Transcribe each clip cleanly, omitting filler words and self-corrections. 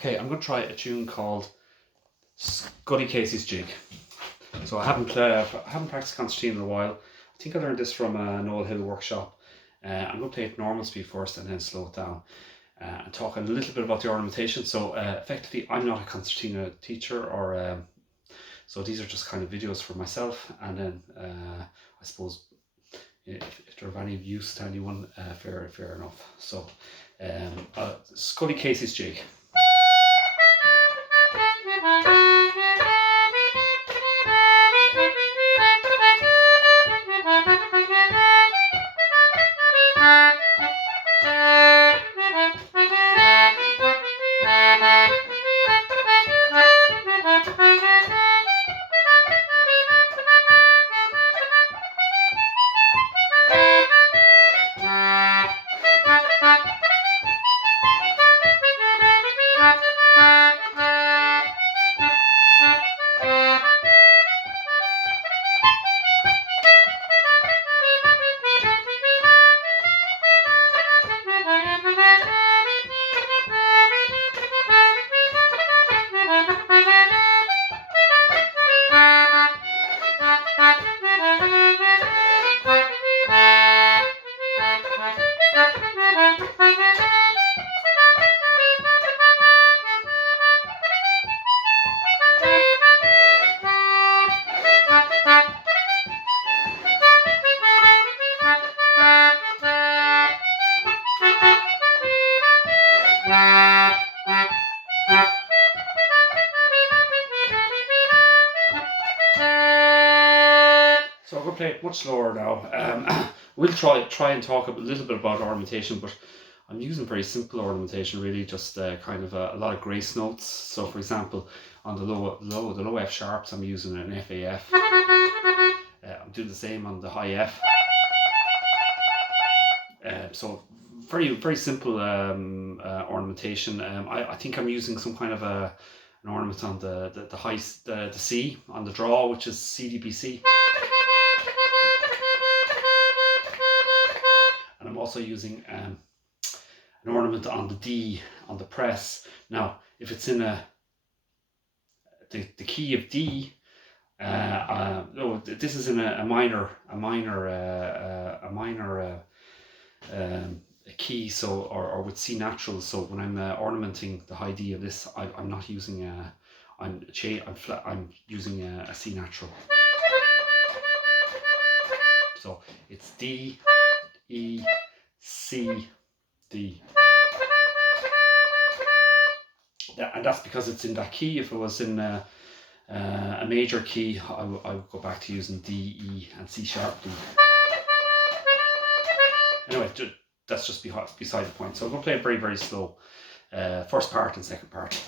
Okay, I'm going to try a tune called Scully Casey's Jig. So I haven't practiced concertina in a while. I think I learned this from an old hill workshop. I'm going to play it normal speed first and then slow it down. And talk a little bit about the ornamentation. So effectively, I'm not a concertina teacher, or so these are just kind of videos for myself. And then I suppose if they're of any use to anyone, fair enough. So Scully Casey's Jig. So I'm going to play it much slower now. We'll try and talk a little bit about ornamentation, but I'm using very simple ornamentation, really, just kind of a lot of grace notes. So for example, on the low F sharps, I'm using an FAF. I'm doing the same on the high F. So very simple ornamentation. I think I'm using some kind of an ornament on the C on the draw, which is CDBC. And I'm also using an ornament on the D on the press. Now, if it's in the key of D, no, this is in a minor key, so or with C natural. So when I'm ornamenting the high D of this, I'm not using I'm using a C natural. So it's D, E, C, D. And that's because it's in that key. If it was in a major key, I would go back to using D, E, and C sharp D. Anyway, that's just beside the point. So I'm going to play it very slow. First part and second part.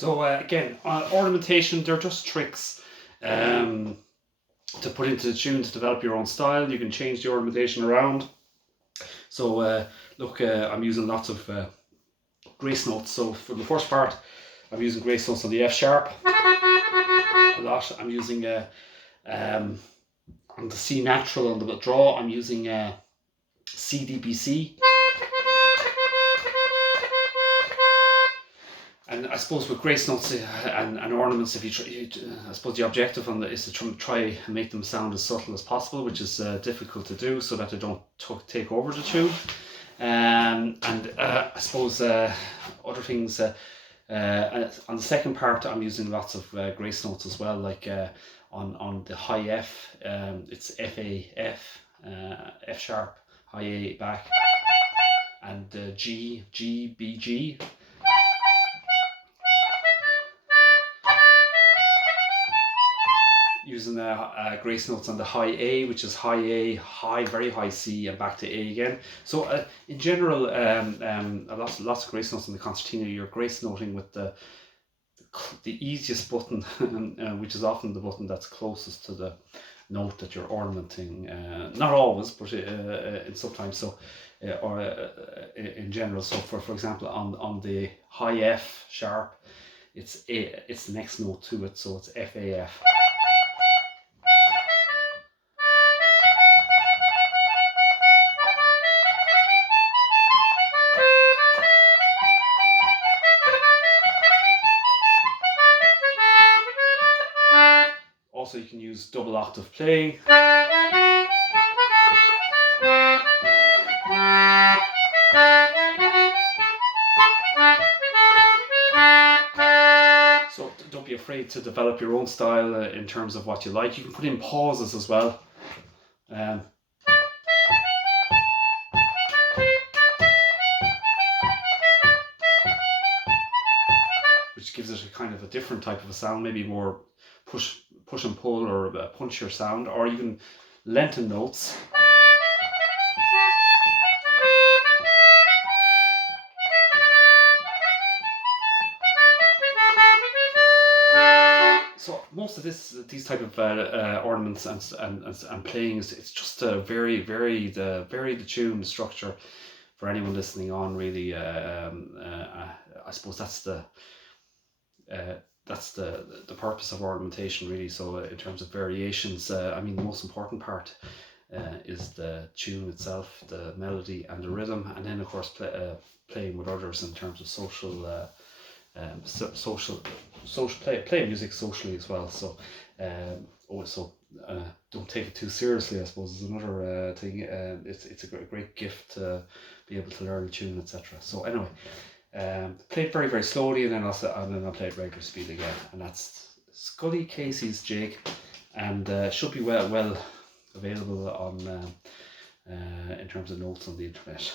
So again, ornamentation, they're just tricks to put into the tune to develop your own style. You can change the ornamentation around. So look, I'm using lots of grace notes. So for the first part, I'm using grace notes on the F sharp a lot. I'm using on the C natural on the draw. I'm using C DBC. And I suppose with grace notes and ornaments, if you try, I suppose the objective on is to try and make them sound as subtle as possible, which is difficult to do, so that they don't take over the tune. And I suppose other things. On the second part, I'm using lots of grace notes as well, like on the high F, it's F A F, F sharp, high A back, and G G B G. Using grace notes on the high A, which is high A, high, very high C, and back to A again. So in general, lots of grace notes on the concertina. You're grace noting with the easiest button, which is often the button that's closest to the note that you're ornamenting. Not always, but in sometimes. So, or in general. So for example, on the high F sharp, it's the next note to it. So it's F A F. Also, you can use double octave playing. So don't be afraid to develop your own style in terms of what you like. You can put in pauses as well. Which gives it a kind of a different type of a sound, maybe more push and pull, or a punchier sound, or you can lengthen notes. So most of these type of ornaments and playing it's just to vary the tune, the structure for anyone listening on. Really, I suppose that's the purpose of ornamentation, really. So in terms of variations, I mean, the most important part is the tune itself, the melody and the rhythm, and then of course playing with others in terms of play music socially as well. So also don't take it too seriously, I suppose, is another thing. It's a great gift to be able to learn a tune, etc. So anyway, play it very, very slowly, and then I'll play it regular speed again. And that's Scully Casey's jig, and should be well available on in terms of notes on the internet.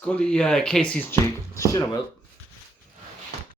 Scully Casey's jig. Shit, I will.